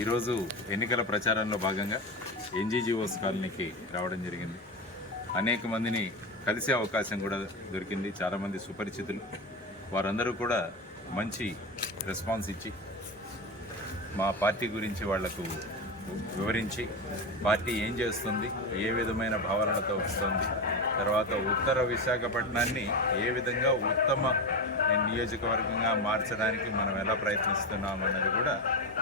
ఈరోజు ఎన్నికల ప్రచారంలో భాగంగా ఎన్జీజీఓస్ కాలనీకి రావడం జరిగింది. అనేక మందిని కలిసే అవకాశం కూడా దొరికింది. చాలామంది సుపరిచితులు. వారందరూ కూడా మంచి రెస్పాన్స్ ఇచ్చి మా పార్టీ గురించి వాళ్ళకు వివరించి పార్టీ ఏం చేస్తుంది ఏ విధమైన భావనలతో వస్తుంది తర్వాత ఉత్తర విశాఖపట్నాన్ని ఏ విధంగా ఉత్తమ నియోజకవర్గంగా మార్చడానికి మనం ఎలా ప్రయత్నిస్తున్నాం అన్నది కూడా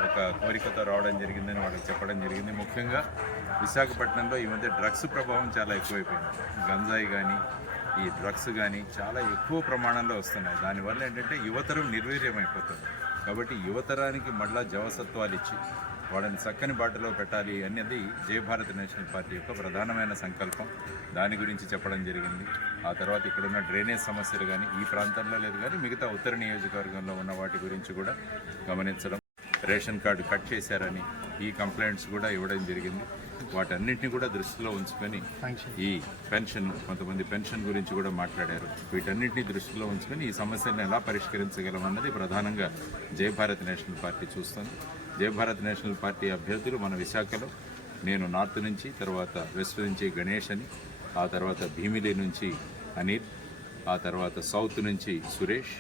ఒక కోరికతో రావడం జరిగిందని వాళ్ళకి చెప్పడం జరిగింది. ముఖ్యంగా విశాఖపట్నంలో ఈ మధ్య డ్రగ్స్ ప్రభావం చాలా ఎక్కువైపోయింది. గంజాయి కానీ ఈ డ్రగ్స్ కానీ చాలా ఎక్కువ ప్రమాణంలో వస్తున్నాయి. దానివల్ల ఏంటంటే యువతరం నిర్వీర్యమైపోతుంది. కాబట్టి యువతరానికి మళ్ళా జవసత్వాలు ఇచ్చి వాళ్ళని చక్కని బాటలో పెట్టాలి అనేది జయ భారత్ నేషనల్ పార్టీ యొక్క ప్రధానమైన సంకల్పం. దాని గురించి చెప్పడం జరిగింది. ఆ తర్వాత ఇక్కడ ఉన్న డ్రైనేజ్ సమస్యలు కానీ ఈ ప్రాంతంలో లేదు కానీ మిగతా ఉత్తర నియోజకవర్గంలో ఉన్న వాటి గురించి కూడా గమనించడం. రేషన్ కార్డు కట్ చేశారని ఈ కంప్లైంట్స్ కూడా ఇవ్వడం జరిగింది. వాటన్నింటినీ కూడా దృష్టిలో ఉంచుకొని ఈ పెన్షన్ కొంతమంది పెన్షన్ గురించి కూడా మాట్లాడారు. వీటన్నింటినీ దృష్టిలో ఉంచుకొని ఈ సమస్యలను ఎలా పరిష్కరించగలం అన్నది ప్రధానంగా జయ భారత్ నేషనల్ పార్టీ చూస్తుంది. జయ భారత్ నేషనల్ పార్టీ అభ్యర్థులు మన విశాఖలో నేను నార్త్ నుంచి తర్వాత వెస్ట్ నుంచి గణేష్ అని ఆ తర్వాత భీమిలి నుంచి అనిల్ ఆ తర్వాత సౌత్ నుంచి సురేష్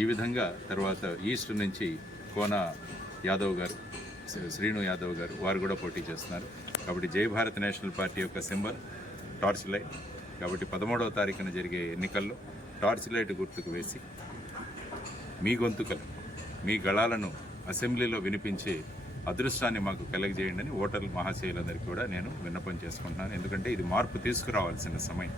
ఈ విధంగా తర్వాత ఈస్ట్ నుంచి కోన యాదవ్ గారు శ్రీను యాదవ్ గారు వారు కూడా పోటీ చేస్తున్నారు. కాబట్టి జై భారత్ నేషనల్ పార్టీ యొక్క సింబల్ టార్చ్ లైట్. కాబట్టి పదమూడవ తారీఖున జరిగే ఎన్నికల్లో టార్చ్ లైట్ గుర్తుకు వేసి మీ గొంతుకలు మీ గళాలను అసెంబ్లీలో వినిపించే అదృష్టాన్ని మాకు కలగజేయండి అని ఓటర్ల మహాశయులందరికీ కూడా నేను విన్నపం చేసుకుంటున్నాను. ఎందుకంటే ఇది మార్పు తీసుకురావాల్సిన సమయం.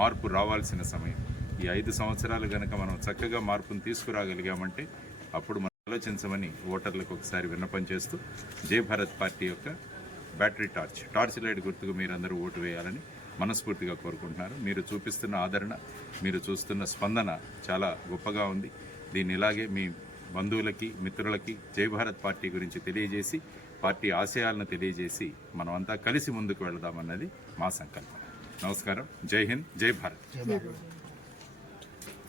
మార్పు రావాల్సిన సమయం. ఈ ఐదు సంవత్సరాలు కనుక మనం చక్కగా మార్పును తీసుకురాగలిగామంటే అప్పుడు ఆలోచించమని ఓటర్లకు ఒకసారి విన్నపం చేస్తూ జై భారత్ పార్టీ యొక్క బ్యాటరీ టార్చ్. టార్చ్ లైట్ గుర్తుకు మీరందరూ ఓటు వేయాలని మనస్ఫూర్తిగా కోరుకుంటున్నారు. మీరు చూపిస్తున్న ఆదరణ మీరు చూస్తున్న స్పందన చాలా గొప్పగా ఉంది. దీన్ని ఇలాగే మీ బంధువులకి మిత్రులకి జై భారత్ పార్టీ గురించి తెలియజేసి పార్టీ ఆశయాలను తెలియజేసి మనమంతా కలిసి ముందుకు వెళదామన్నది మా సంకల్పం. నమస్కారం. జై హింద్ జై భారత్.